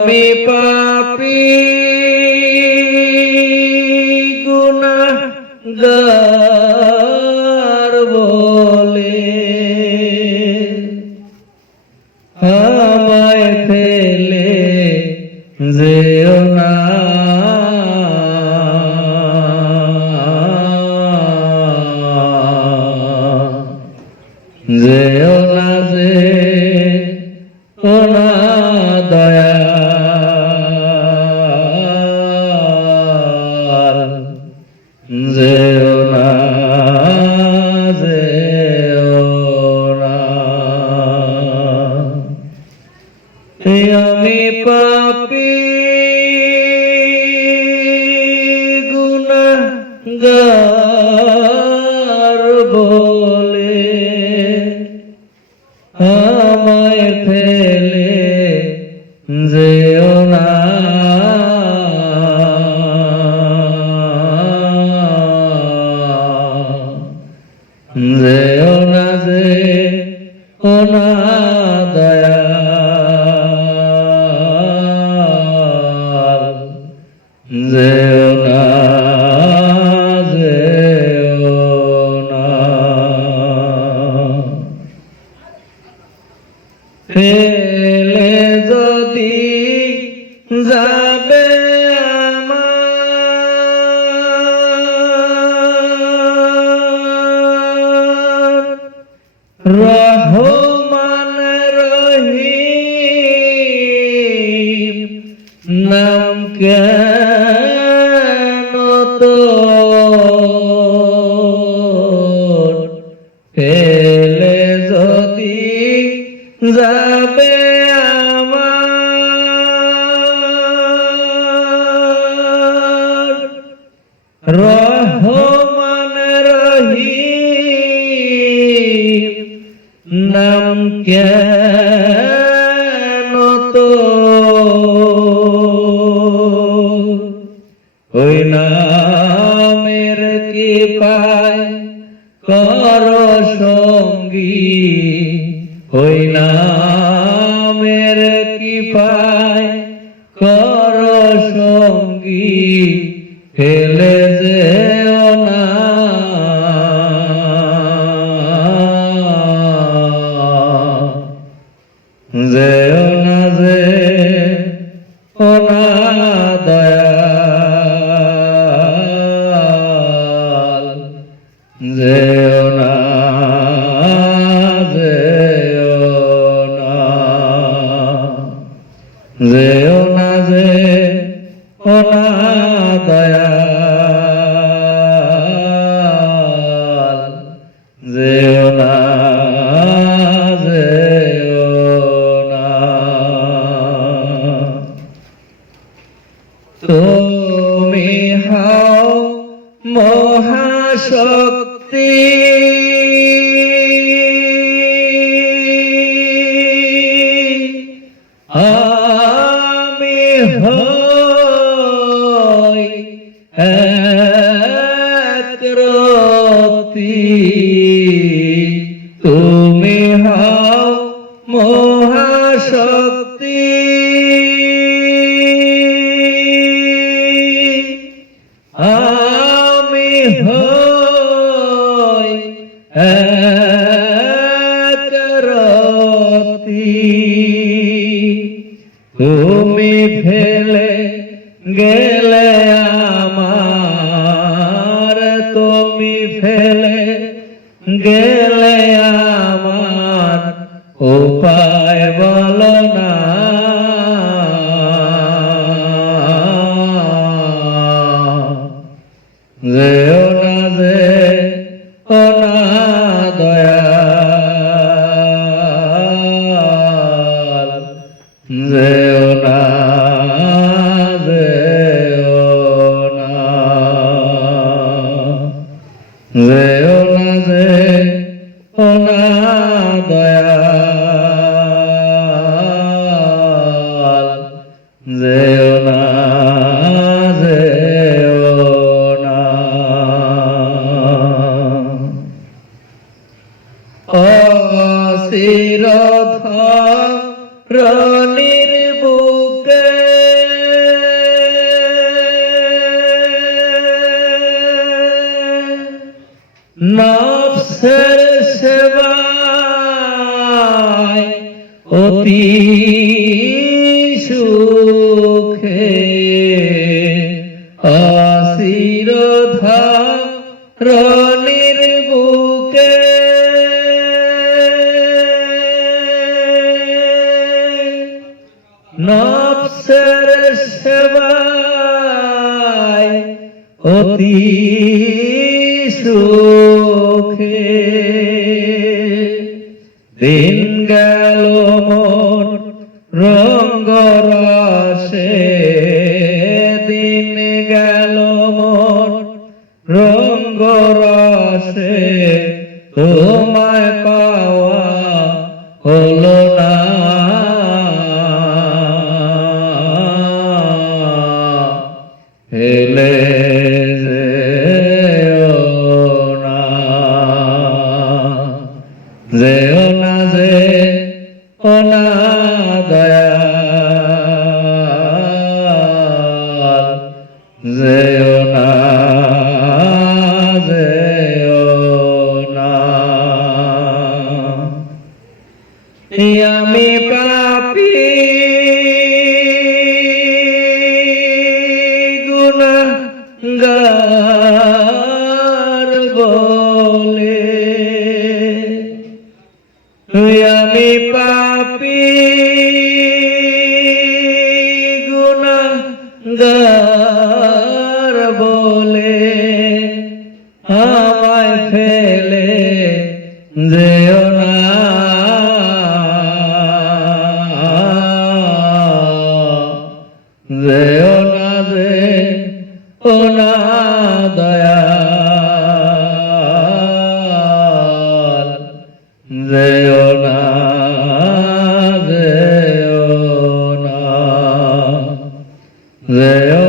আমি পাপি বলে। আমায় ফেলে যেও না। যে দয়াল পাপি গুনাহগার বলে আমায় ফেলে যেও না। যেও না যে ও না দয়াল যেও না না ফেলে যদি যাবে রহমান রহিম নাম কেন নাম কেন তো? ওই নামের কি পায় কর সঙ্গী। ওই নামের কি পায় কর সঙ্গী। ফেলে যেও দয়াল। যেও না যেও না। তুমি হাও মহাশক্তি। আমি হই একরতি তুমি হাও মহাশক্তি। আমি হই একরতি তুমি ফেলে গেলে গেলে আমার উপায় বলো না। যেও না যে ও না দয়াল যেও না অসিরথ রনির বুকে। নফসের সেবায় অতি অতি সুখে দিন গেল মন রঙ্গরাসে দিন গেল মন রঙ্গরাসে তোমায় পাওয়া হেলে না যেও না। আমি পাপি গুণাগার বলে। আমি পাপি গুণাগার যেও না যে ও না দয়া যেও না যেও না যেও